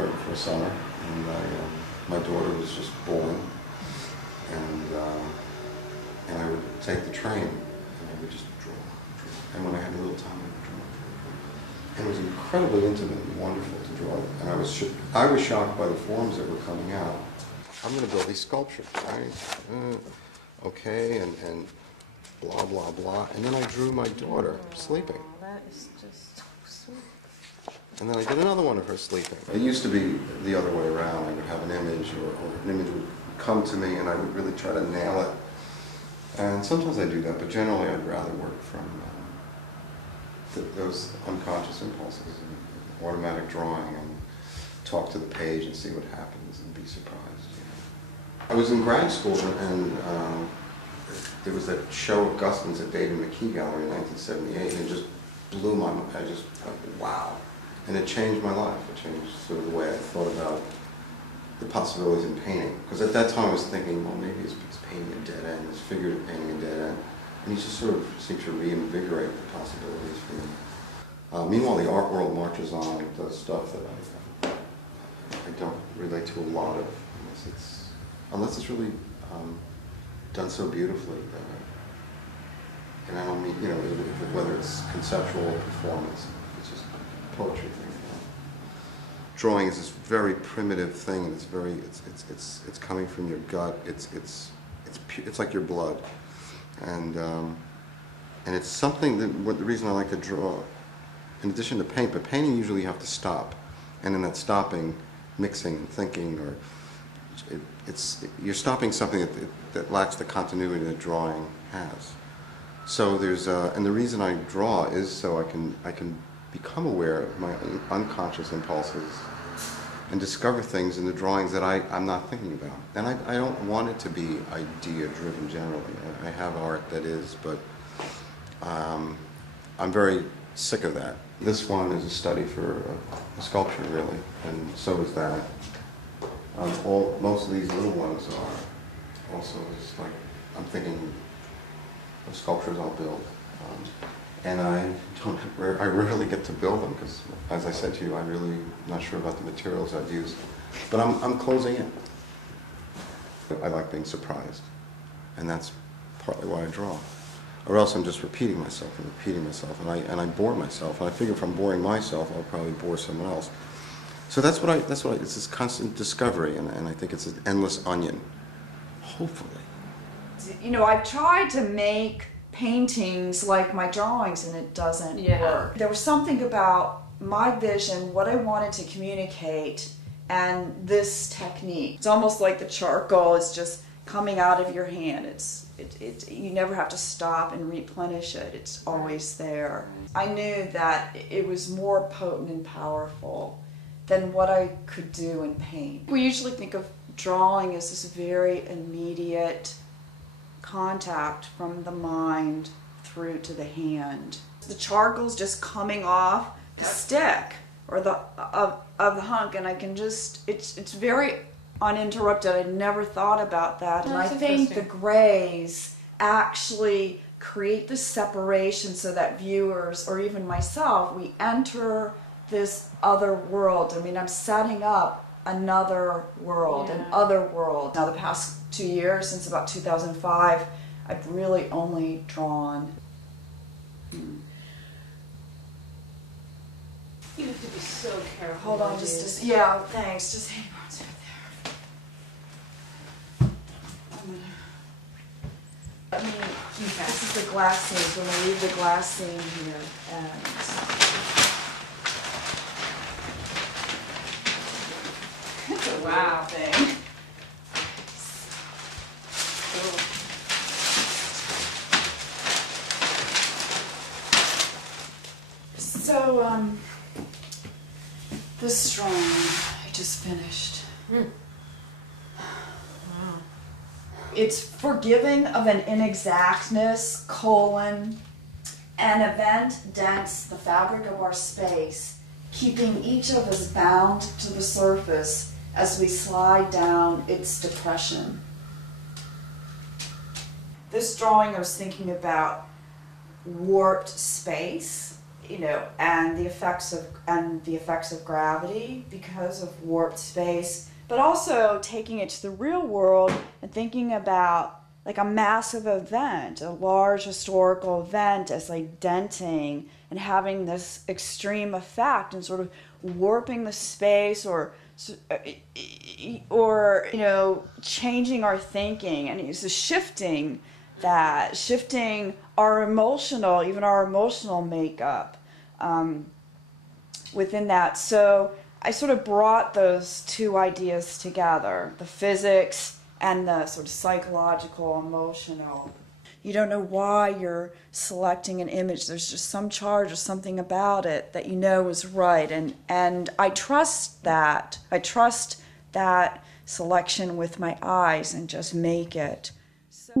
right before summer, and my daughter was just born, and I would take the train, and I would just draw. And when I had a little time, I would draw. And it was incredibly intimate and wonderful to draw. And I was shocked by the forms that were coming out. I'm going to build these sculptures, right? Okay, and blah, blah, blah. And then I drew my daughter sleeping. That is just so sweet. And then I did another one of her sleeping. It used to be the other way around. I would have an image, or an image would come to me, and I would really try to nail it. And sometimes I do that, but generally I'd rather work from those unconscious impulses, and automatic drawing, and talk to the page and see what happens and be surprised. You know. I was in grad school, and there was that show of Gustin's at David McKee Gallery in 1978, and it just blew my mind. I just thought, wow. And it changed my life. It changed sort of the way I thought about the possibilities in painting. Because at that time I was thinking, well, maybe it's painting a dead end, it's figurative painting a dead end. And he just sort of seemed to reinvigorate the possibilities for me. Meanwhile, the art world marches on and does stuff that I don't relate to a lot of, unless it's really done so beautifully. And I don't mean, you know, whether it's conceptual or performance, it's just a poetry thing. Drawing is this very primitive thing, and it's coming from your gut. It's like your blood, and it's something that the reason I like to draw, in addition to paint, but painting usually you have to stop, and in that stopping, mixing and thinking, or you're stopping something that lacks the continuity that drawing has. So there's and the reason I draw is so I can become aware of my unconscious impulses and discover things in the drawings that I'm not thinking about. And I don't want it to be idea-driven generally. I have art that is, but I'm very sick of that. This one is a study for a sculpture, really, and so is that. Most of these little ones are also just like, I'm thinking of sculptures I'll build. And I rarely get to build them because, as I said to you, I'm really not sure about the materials I've used. But I'm closing in. I like being surprised, and that's partly why I draw. Or else I'm just repeating myself, and I bore myself. And I figure if I'm boring myself, I'll probably bore someone else. So it's this constant discovery, and I think it's an endless onion. Hopefully. You know, I've tried to make paintings like my drawings, and it doesn't work. There was something about my vision, what I wanted to communicate, and this technique. It's almost like the charcoal is just coming out of your hand. You never have to stop and replenish it. It's always there. I knew that it was more potent and powerful than what I could do in paint. We usually think of drawing as this very immediate contact from the mind through to the hand. The charcoal's just coming off the stick or of the hunk, and I can just, it's very uninterrupted. I never thought about that. And I think the grays actually create the separation so that viewers, or even myself, we enter this other world. I mean, I'm setting up another world, an other world. Now, the past 2 years, since about 2005, I've really only drawn. You have to be so careful. Hold on, just yeah, thanks. Just hang on to it there. I mean, this is the glass scene. So I'm going to leave the glass scene here, and it's a wow thing. So, this drawing I just finished. Wow. It's forgiving of an inexactness, an event dents the fabric of our space, keeping each of us bound to the surface as we slide down its depression. This drawing I was thinking about warped space, you know, and the effects of gravity because of warped space, but also taking it to the real world and thinking about like a massive event, a large historical event as like denting and having this extreme effect and sort of warping the space or you know, changing our thinking, and it's shifting our emotional makeup within that. So I sort of brought those two ideas together, the physics and the sort of psychological, emotional. You don't know why you're selecting an image. There's just some charge or something about it that you know is right. And I trust that. I trust that selection with my eyes and just make it. So